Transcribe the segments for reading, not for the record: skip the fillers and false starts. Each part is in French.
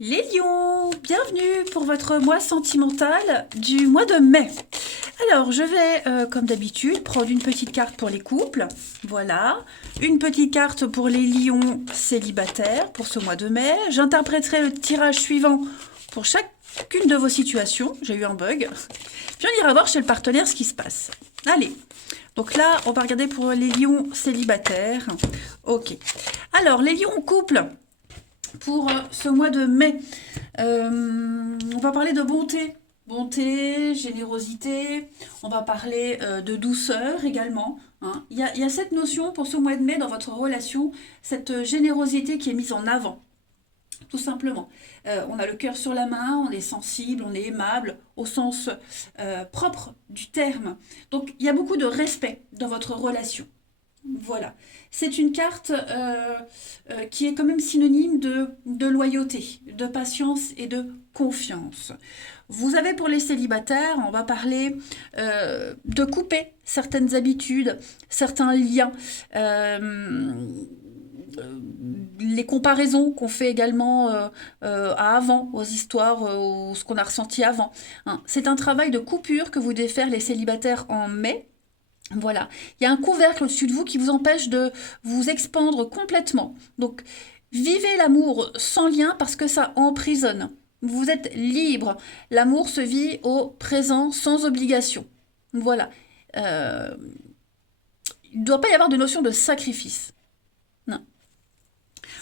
Les lions, bienvenue pour votre mois sentimental du mois de mai. Alors, je vais, comme d'habitude, prendre une petite carte pour les couples. Voilà. Une petite carte pour les lions célibataires pour ce mois de mai. J'interpréterai le tirage suivant pour chacune de vos situations. J'ai eu un bug. Puis on ira voir chez le partenaire ce qui se passe. Allez. Donc là, on va regarder pour les lions célibataires. Ok. Alors, les lions couple pour ce mois de mai. On va parler de bonté. Bonté, générosité, on va parler de douceur également. Hein. Il y a cette notion pour ce mois de mai dans votre relation, cette générosité qui est mise en avant, tout simplement. On a le cœur sur la main, on est sensible, on est aimable au sens propre du terme. Donc il y a beaucoup de respect dans votre relation. Voilà. C'est une carte qui est quand même synonyme de loyauté, de patience et de confiance. Vous avez pour les célibataires, on va parler de couper certaines habitudes, certains liens. Les comparaisons qu'on fait également à avant, aux histoires, ce qu'on a ressenti avant. Hein. C'est un travail de coupure que vous devez faire les célibataires en mai. Voilà. Il y a un couvercle au-dessus de vous qui vous empêche de vous expandre complètement. Donc, vivez l'amour sans lien parce que ça emprisonne. Vous êtes libre. L'amour se vit au présent sans obligation. Voilà. Euh, il ne doit pas y avoir de notion de sacrifice. Non.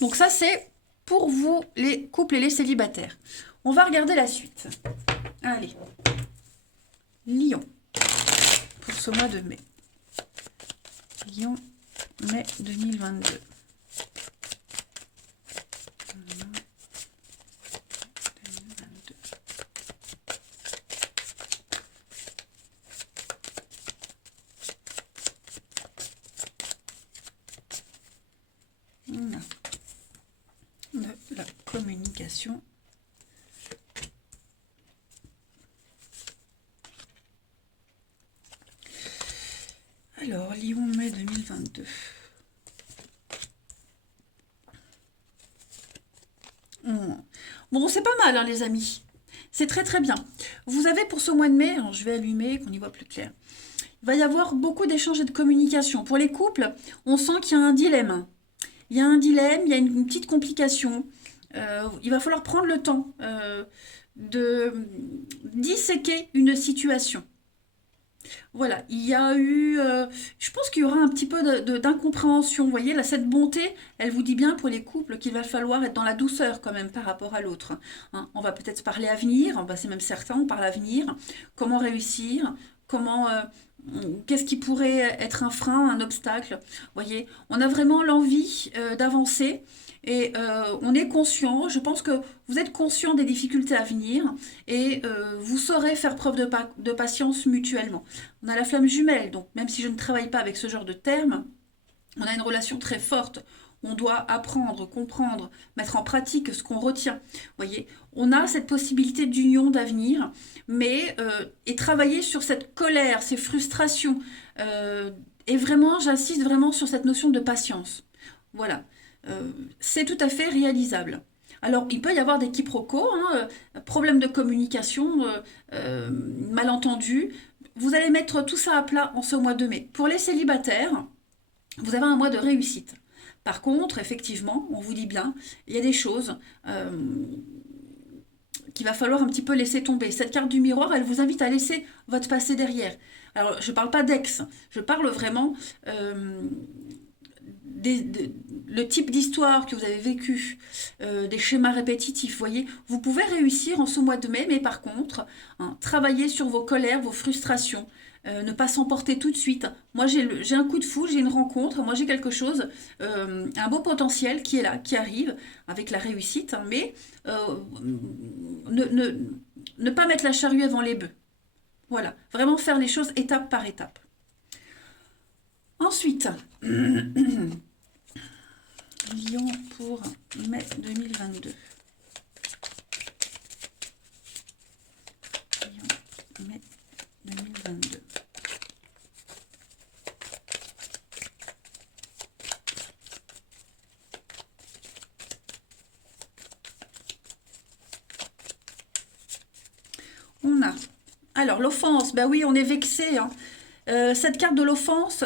Donc ça, c'est pour vous, les couples et les célibataires. On va regarder la suite. Allez. Lion. Pour ce mois de mai. Lion, mai 2022. De la communication. Alors, Lyon, mai 2022. Bon, c'est pas mal, hein, les amis. C'est très très bien. Vous avez pour ce mois de mai, alors je vais allumer, qu'on y voit plus clair. Il va y avoir beaucoup d'échanges et de communication. Pour les couples, on sent qu'il y a un dilemme. Il y a un dilemme, il y a une petite complication. Il va falloir prendre le temps de disséquer une situation. Voilà, il y a eu, je pense qu'il y aura un petit peu d'incompréhension. Vous voyez, là, cette bonté, elle vous dit bien pour les couples qu'il va falloir être dans la douceur quand même par rapport à l'autre. Hein. On va peut-être parler avenir, bah, c'est même certain, on parle avenir. Comment réussir, comment, qu'est-ce qui pourrait être un frein, un obstacle. Vous voyez, on a vraiment l'envie d'avancer. Et on est conscient, je pense que vous êtes conscient des difficultés à venir et vous saurez faire preuve de patience mutuellement. On a la flamme jumelle, donc même si je ne travaille pas avec ce genre de termes, on a une relation très forte. On doit apprendre, comprendre, mettre en pratique ce qu'on retient. Vous voyez, on a cette possibilité d'union, d'avenir, mais et travailler sur cette colère, ces frustrations. Et vraiment, j'insiste vraiment sur cette notion de patience. Voilà. C'est tout à fait réalisable. Alors, il peut y avoir des quiproquos, hein, problèmes de communication, malentendus. Vous allez mettre tout ça à plat en ce mois de mai. Pour les célibataires, vous avez un mois de réussite. Par contre, effectivement, on vous dit bien, il y a des choses qu'il va falloir un petit peu laisser tomber. Cette carte du miroir, elle vous invite à laisser votre passé derrière. Alors, je ne parle pas d'ex, je parle vraiment le type d'histoire que vous avez vécu, des schémas répétitifs, vous voyez, vous pouvez réussir en ce mois de mai, mais par contre, hein, travailler sur vos colères, vos frustrations, ne pas s'emporter tout de suite. Moi, j'ai un coup de fou, j'ai une rencontre, moi j'ai quelque chose, un beau potentiel qui est là, qui arrive avec la réussite, hein, mais ne, ne, ne pas mettre la charrue avant les bœufs. Voilà, vraiment faire les choses étape par étape. Ensuite, Lyon pour mai 2022. Lyon, mai 2022. On a. Alors, l'offense, ben oui, on est vexé, hein. Cette carte de l'offense,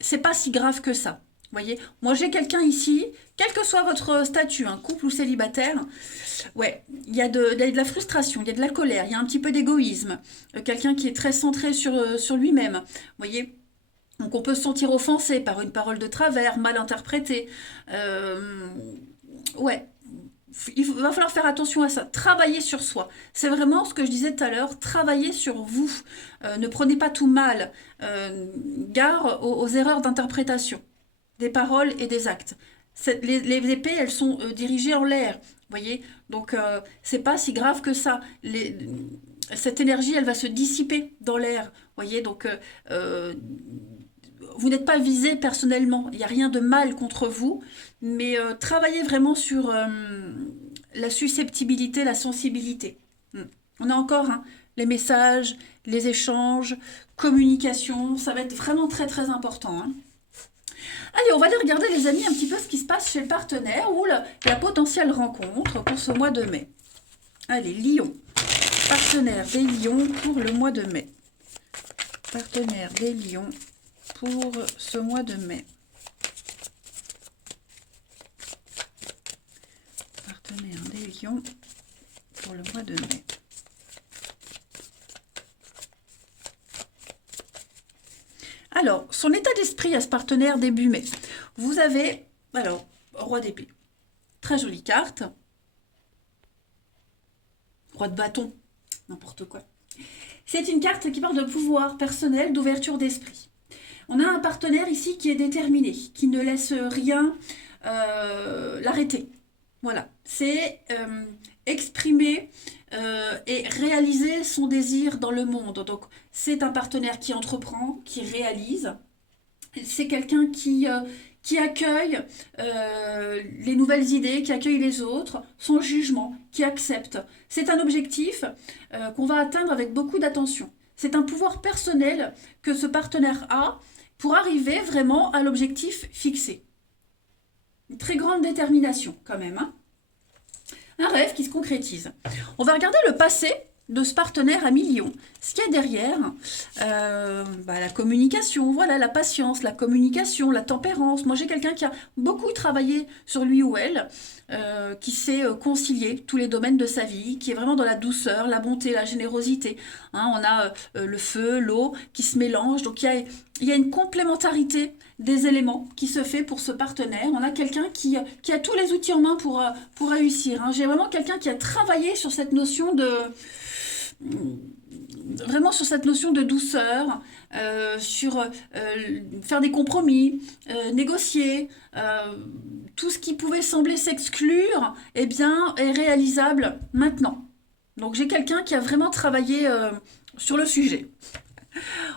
c'est pas si grave que ça. Vous voyez, moi j'ai quelqu'un ici, quel que soit votre statut, un couple ou célibataire, ouais, il y a de la frustration, il y a de la colère, il y a un petit peu d'égoïsme, quelqu'un qui est très centré sur lui-même. Vous voyez, donc on peut se sentir offensé par une parole de travers, mal interprétée. Ouais, va falloir faire attention à ça. Travailler sur soi. C'est vraiment ce que je disais tout à l'heure. Travailler sur vous. Ne prenez pas tout mal. Gare aux erreurs d'interprétation des paroles et des actes. Les épées, elles sont dirigées en l'air. Vous voyez. Donc, c'est pas si grave que ça. Cette énergie, elle va se dissiper dans l'air. Vous voyez. Donc, vous n'êtes pas visé personnellement, il n'y a rien de mal contre vous, mais travaillez vraiment sur la susceptibilité, la sensibilité. On a encore hein, les messages, les échanges, communication, ça va être vraiment très très important. Hein. Allez, on va aller regarder les amis un petit peu ce qui se passe chez le partenaire ou la potentielle rencontre pour ce mois de mai. Allez, Lion, partenaire des lions pour le mois de mai. Partenaire des lions pour ce mois de mai. Partenaire des lions pour le mois de mai. Alors, son état d'esprit à ce partenaire début mai. Vous avez, alors, roi d'épée. Très jolie carte. Roi de bâton. N'importe quoi. C'est une carte qui parle de pouvoir personnel, d'ouverture d'esprit. On a un partenaire ici qui est déterminé, qui ne laisse rien l'arrêter. Voilà, c'est exprimer et réaliser son désir dans le monde. Donc, c'est un partenaire qui entreprend, qui réalise. C'est quelqu'un qui accueille les nouvelles idées, qui accueille les autres, son jugement, qui accepte. C'est un objectif qu'on va atteindre avec beaucoup d'attention. C'est un pouvoir personnel que ce partenaire a pour arriver vraiment à l'objectif fixé. Une très grande détermination quand même. Hein. Un rêve qui se concrétise. On va regarder le passé de ce partenaire à millions. Ce qu'il y a derrière, la communication, voilà, la patience, la communication, la tempérance. Moi, j'ai quelqu'un qui a beaucoup travaillé sur lui ou elle, qui sait concilier tous les domaines de sa vie, qui est vraiment dans la douceur, la bonté, la générosité. Hein, on a le feu, l'eau qui se mélangent. Donc, il y a une complémentarité des éléments qui se fait pour ce partenaire. On a quelqu'un qui a tous les outils en main pour réussir. Hein. J'ai vraiment quelqu'un qui a travaillé sur cette notion vraiment sur cette notion de douceur, sur faire des compromis, négocier, tout ce qui pouvait sembler s'exclure, eh bien, est réalisable maintenant. Donc j'ai quelqu'un qui a vraiment travaillé sur le sujet.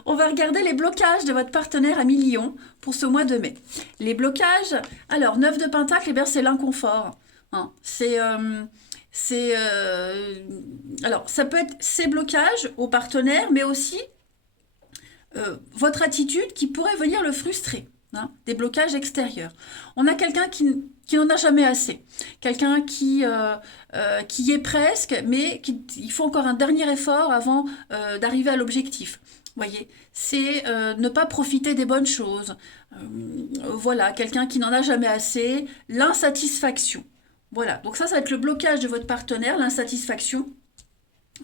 On va regarder les blocages de votre partenaire à millions pour ce mois de mai. Les blocages, alors 9 de Pentacle, eh bien, c'est l'inconfort. Hein. Alors, ça peut être ces blocages au partenaire, mais aussi votre attitude qui pourrait venir le frustrer. Hein, des blocages extérieurs. On a quelqu'un qui n'en a jamais assez. Quelqu'un qui y est presque, mais il faut encore un dernier effort avant d'arriver à l'objectif. Voyez, c'est ne pas profiter des bonnes choses. Voilà, quelqu'un qui n'en a jamais assez. L'insatisfaction. Voilà, donc ça va être le blocage de votre partenaire, l'insatisfaction.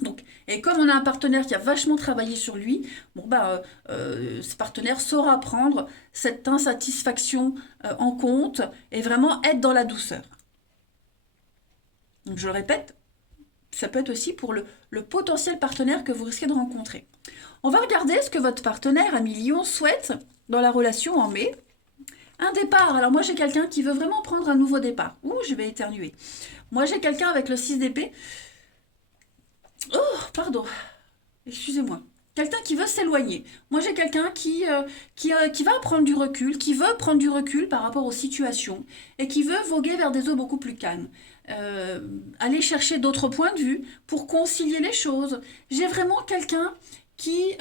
Donc, et comme on a un partenaire qui a vachement travaillé sur lui, ce partenaire saura prendre cette insatisfaction en compte et vraiment être dans la douceur. Donc je le répète, ça peut être aussi pour le potentiel partenaire que vous risquez de rencontrer. On va regarder ce que votre partenaire à millions souhaite dans la relation en mai. Un départ. Alors moi j'ai quelqu'un qui veut vraiment prendre un nouveau départ. Ouh, je vais éternuer. Moi j'ai quelqu'un avec le 6 d'épée. Oh, pardon. Excusez-moi. Quelqu'un qui veut s'éloigner. Moi j'ai quelqu'un qui va prendre du recul, qui veut prendre du recul par rapport aux situations et qui veut voguer vers des eaux beaucoup plus calmes. Aller chercher d'autres points de vue pour concilier les choses. J'ai vraiment quelqu'un qui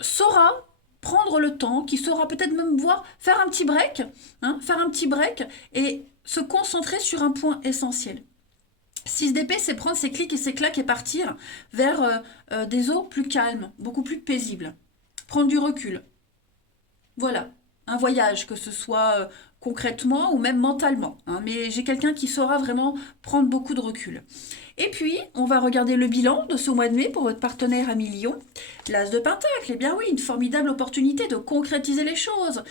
saura prendre le temps, qui saura peut-être même faire un petit break, et se concentrer sur un point essentiel. 6 d'épée, c'est prendre ses clics et ses claques et partir vers des eaux plus calmes, beaucoup plus paisibles. Prendre du recul. Voilà, un voyage, que ce soit concrètement ou même mentalement, hein. Mais j'ai quelqu'un qui saura vraiment prendre beaucoup de recul. Et puis, on va regarder le bilan de ce mois de mai pour votre partenaire à Lion. L'As de Pentacle, eh bien oui, une formidable opportunité de concrétiser les choses,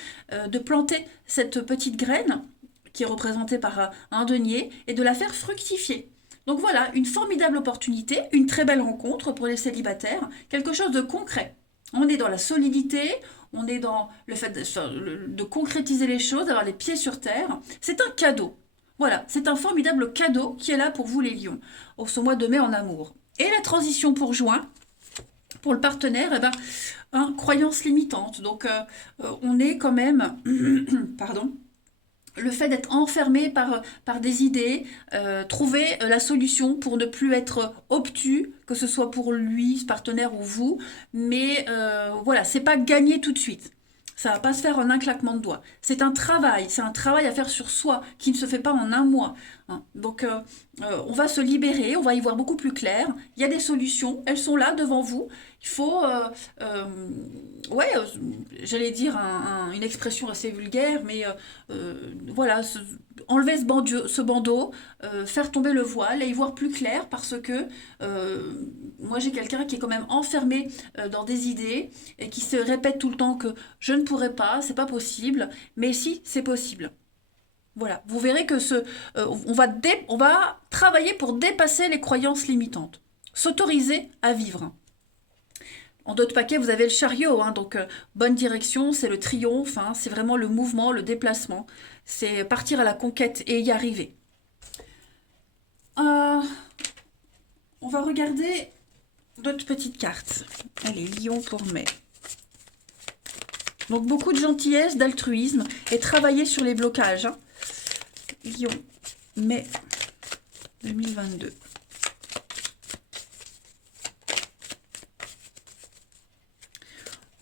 de planter cette petite graine qui est représentée par un denier et de la faire fructifier. Donc voilà, une formidable opportunité, une très belle rencontre pour les célibataires, quelque chose de concret. On est dans la solidité, on est dans le fait de concrétiser les choses, d'avoir les pieds sur terre. C'est un cadeau. Voilà, c'est un formidable cadeau qui est là pour vous les lions, au ce mois de mai en amour. Et la transition pour juin, pour le partenaire, eh ben, croyance limitante. Donc on est quand même, pardon, le fait d'être enfermé par des idées, trouver la solution pour ne plus être obtus, que ce soit pour lui, ce partenaire ou vous, mais voilà, c'est pas gagné tout de suite. Ça va pas se faire en un claquement de doigts. C'est un travail à faire sur soi qui ne se fait pas en un mois, hein. Donc on va se libérer, on va y voir beaucoup plus clair. Il y a des solutions, elles sont là devant vous. Il faut, ouais, j'allais dire une expression assez vulgaire, mais voilà, enlever ce bandeau, faire tomber le voile et y voir plus clair parce que moi j'ai quelqu'un qui est quand même enfermé dans des idées et qui se répète tout le temps que je ne pourrais pas, c'est pas possible, mais si, c'est possible. Voilà, vous verrez que on va travailler pour dépasser les croyances limitantes, s'autoriser à vivre. En d'autres paquets, vous avez le chariot, hein, donc bonne direction, c'est le triomphe, hein, c'est vraiment le mouvement, le déplacement, c'est partir à la conquête et y arriver. On va regarder d'autres petites cartes. Allez, Lion pour mai. Donc beaucoup de gentillesse, d'altruisme et travailler sur les blocages, hein. Lion, mai 2022.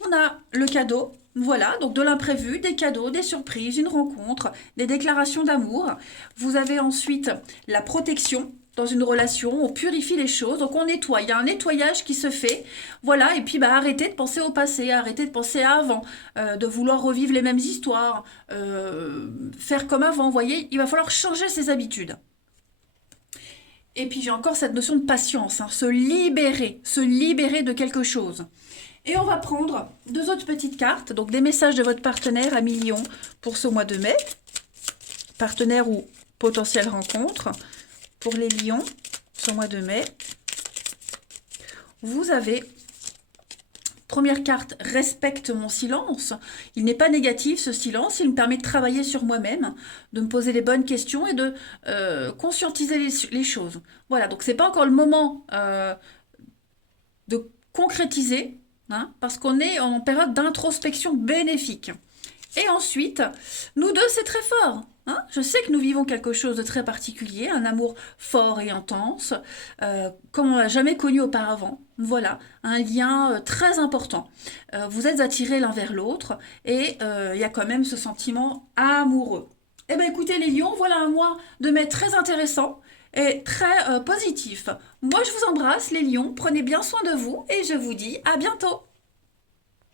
On a le cadeau, voilà, donc de l'imprévu, des cadeaux, des surprises, une rencontre, des déclarations d'amour. Vous avez ensuite la protection dans une relation, on purifie les choses, donc on nettoie, il y a un nettoyage qui se fait, voilà, et puis bah, arrêtez de penser au passé, arrêtez de penser à avant, de vouloir revivre les mêmes histoires, faire comme avant, vous voyez, il va falloir changer ses habitudes. Et puis j'ai encore cette notion de patience, hein, se libérer de quelque chose. Et on va prendre deux autres petites cartes, donc des messages de votre partenaire à Lion pour ce mois de mai, partenaire ou potentielle rencontre. Pour les lions, ce mois de mai, vous avez, première carte, respecte mon silence. Il n'est pas négatif ce silence, il me permet de travailler sur moi-même, de me poser les bonnes questions et de conscientiser les choses. Voilà, donc c'est pas encore le moment de concrétiser, hein, parce qu'on est en période d'introspection bénéfique. Et ensuite, nous deux, c'est très fort. Hein, je sais que nous vivons quelque chose de très particulier, un amour fort et intense, comme on l'a jamais connu auparavant. Voilà, un lien très important. Vous êtes attirés l'un vers l'autre et il y a quand même ce sentiment amoureux. Eh bien écoutez les lions, voilà un mois de mai très intéressant et très positif. Moi je vous embrasse les lions, prenez bien soin de vous et je vous dis à bientôt.